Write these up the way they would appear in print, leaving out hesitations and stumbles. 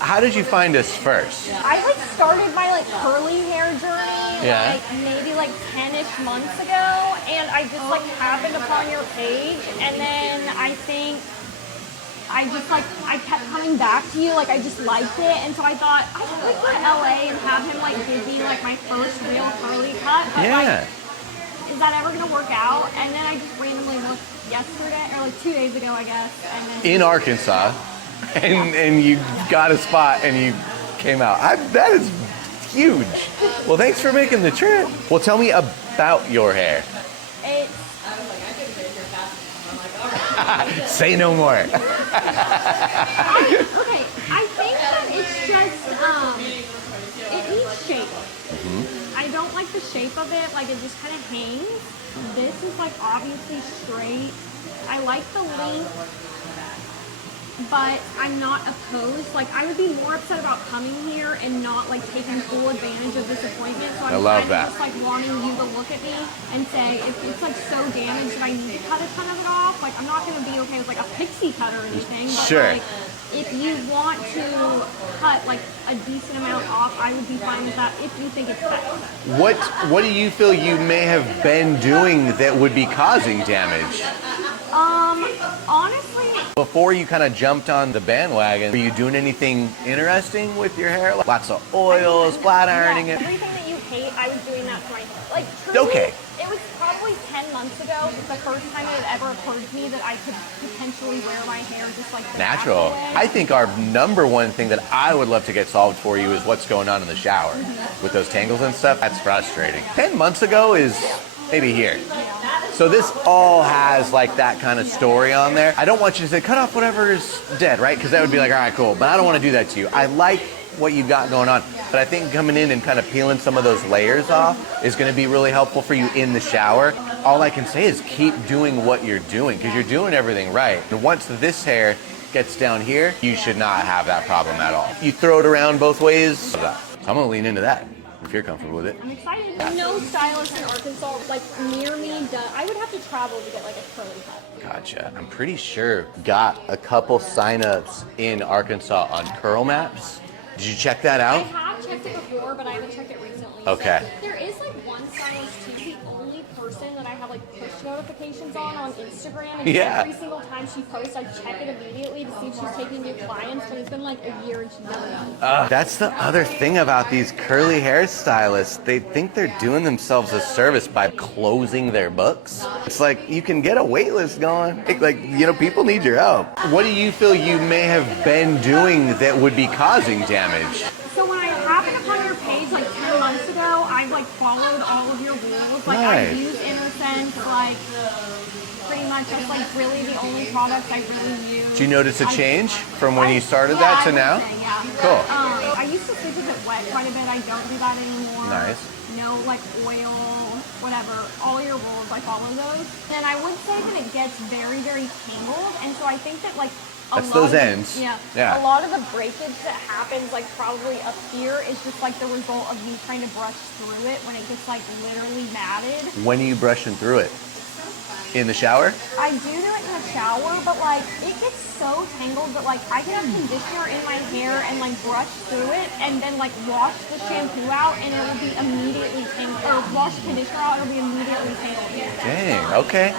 How did you find us first? I like started my like curly hair journey like maybe like 10-ish months ago, and I just like happened upon your page, and then I think I just like I kept coming back to you, like I just liked it, and so I thought I should like go to LA and have him like give me like my first real curly cut. But, like, is that ever gonna work out? And then I just randomly looked yesterday or like 2 days ago, I guess, and then in Arkansas. And you got a spot and you came out. That is huge. Well, thanks for making the trip. Well, tell me about your hair. It's Say no more. I think that it's just it needs shape. I don't like the shape of it. Like it just kind of hangs. This is like obviously straight. I like the length, but I'm not opposed. Like I would be more upset about coming here and not like taking full advantage of this appointment. So I'm kind of just like wanting you to look at me and say if it's like so damaged that I need to cut a ton of it off. Like I'm not gonna be okay with like a pixie cut or anything. But like if you want to cut like a decent amount off, I would be fine with that if you think it's best. What do you feel you may have been doing that would be causing damage? Honestly, before you kind of jumped on the bandwagon, were you doing anything interesting with your hair? Like lots of oils, flat ironing it? Everything that you hate, I was doing that for my hair. Like, truly, it was probably 10 months ago, the first time it had ever occurred to me that I could potentially wear my hair just like the natural way. I think our number one thing that I would love to get solved for you is what's going on in the shower with those tangles and stuff. That's frustrating. 10 months ago is maybe here. So this all has like that kind of story on there. I don't want you to say, cut off whatever is dead, right? Because that would be like, all right, cool. But I don't want to do that to you. I like what you've got going on. But I think coming in and kind of peeling some of those layers off is going to be really helpful for you in the shower. All I can say is keep doing what you're doing because you're doing everything right. And once this hair gets down here, you should not have that problem at all. You throw it around both ways. So I'm going to lean into that. If you're comfortable with it. I'm excited. No stylist in Arkansas, like near me, I would have to travel to get like a curly cut. Gotcha. I'm pretty sure got a couple signups in Arkansas on curl maps. Did you check that out? I have checked it before, but I haven't checked it recently. Okay. So there is like one stylist too, the only person that I have like push notifications on Instagram, and every single time she posts, I check it immediately to see if she's taking new clients, but it's been like a year and she's never done. That's the other thing about these curly hairstylists. They think they're doing themselves a service by closing their books. It's like you can get a wait list going. Like, you know, people need your help. What do you feel you may have been doing that would be causing damage? So when I happened upon your page like 10 months ago, I've like followed all of your rules. Like I use Innocence, like pretty much that's like really the only product I really use. Do you notice a change from when you started that to now? Cool. I used to sleep with it wet quite a bit. I don't do that anymore. Nice. No like oil, whatever. All your rules, I follow those. And I would say that it gets very, very tangled. And so I think that like that's those ends. A lot of the breakage that happens like probably up here is just like the result of me trying to brush through it when it gets like literally matted. When are you brushing through it? In the shower? I do it in the shower, but like it gets so tangled that like I can have conditioner in my hair and like brush through it and then like wash the shampoo out and it will be immediately tangled. Or wash the conditioner out, it'll be immediately tangled. Dang, okay.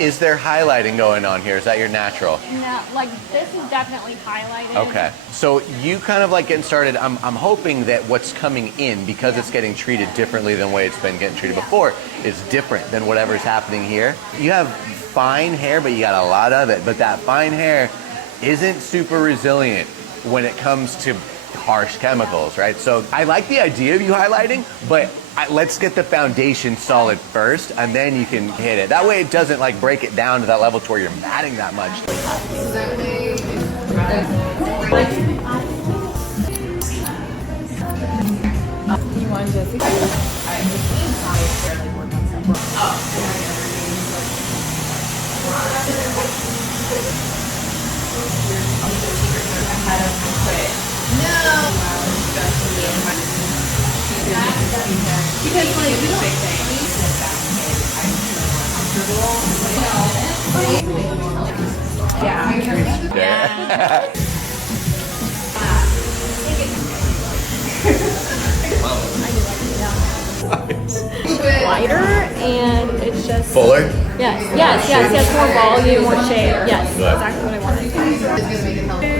Is there highlighting going on here? Is that your natural? No, like this is definitely highlighted. Okay. So you kind of like getting started. I'm hoping that what's coming in, because it's getting treated differently than the way it's been getting treated before, is different than whatever's happening here. You have fine hair, but you got a lot of it. But that fine hair isn't super resilient when it comes to harsh chemicals, right? So I like the idea of you highlighting, but let's get the foundation solid first, and then you can hit it. That way it doesn't like break it down to that level to where you're matting that much. Because like we don't Yeah. Lighter, and it's just Fuller? Yes, more volume, more shape. Yes, exactly what I wanted. It's gonna make it healthier.